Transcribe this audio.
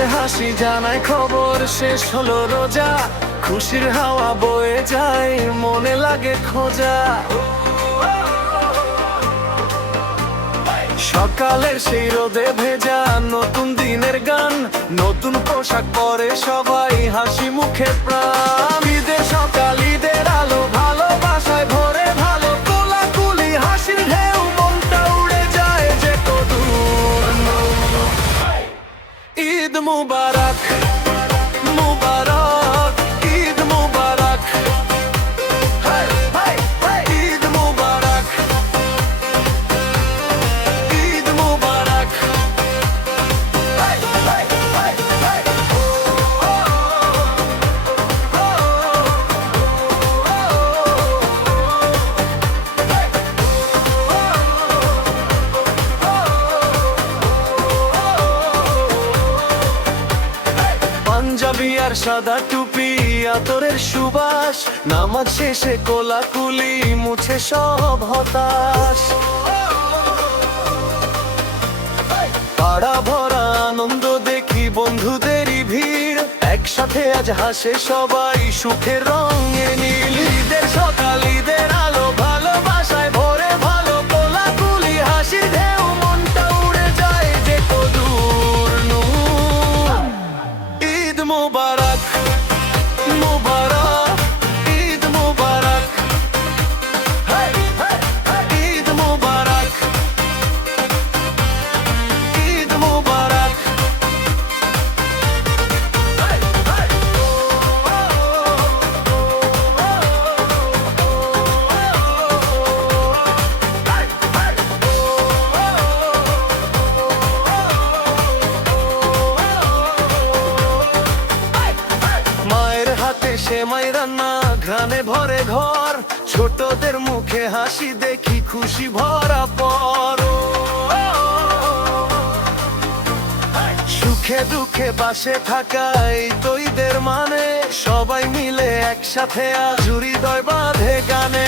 মায়ের হাসি জানায় খবর শেষ হলো রোজা, খুশির হাওয়া বয়ে যায় মনে লাগে খোঁজা। সকালের সেই রোদে ভেজা নতুন দিনের গান, নতুন পোশাক পরে সবাই হাসি মুখে প্রাণ। ঈদের সকাল ঈদের আলো ভালোবাসায় ভরে ভালো, কোলাকুলি হাসির ঢেউ মনটা উড়ে যায় যে কদূর। ঈদ মুবারক মুবারক ঈদ মুবারক, ঈদ মুবারক ঈদ মুবারক। পাঞ্জাবি আর সাদা টুপি আতরের সুবাস, নামাজ শেষে কোলাকুলি মুছে সব হতাশ। পাড়া ভরা আনন্দ দেখি বন্ধুদেরই ভিড়, একসাথে আজ হাসে সবাই সুখের রঙে নীল। ঈদের সকাল ঈদের আলো ভালোবাসায় ভরে ভালো, কোলাকুলি হাসির ঢেউ মনটা উড়ে যায় যে কদূর। ঈদ মুবারক মুবারক ঈদ মুবারক, ঈদ মুবারক ঈদ মুবারক। মায়ের হাতে সেমাই রান্না ঘ্রাণে ভরে ঘর, ছোটদের মুখে হাসি দেখি খুশি ভরা পর। সুখে দুঃখে পাশে থাকাই তো ঈদের মানে, সবাই মিলে একসাথে আজ হৃদয় বাঁধে গানে।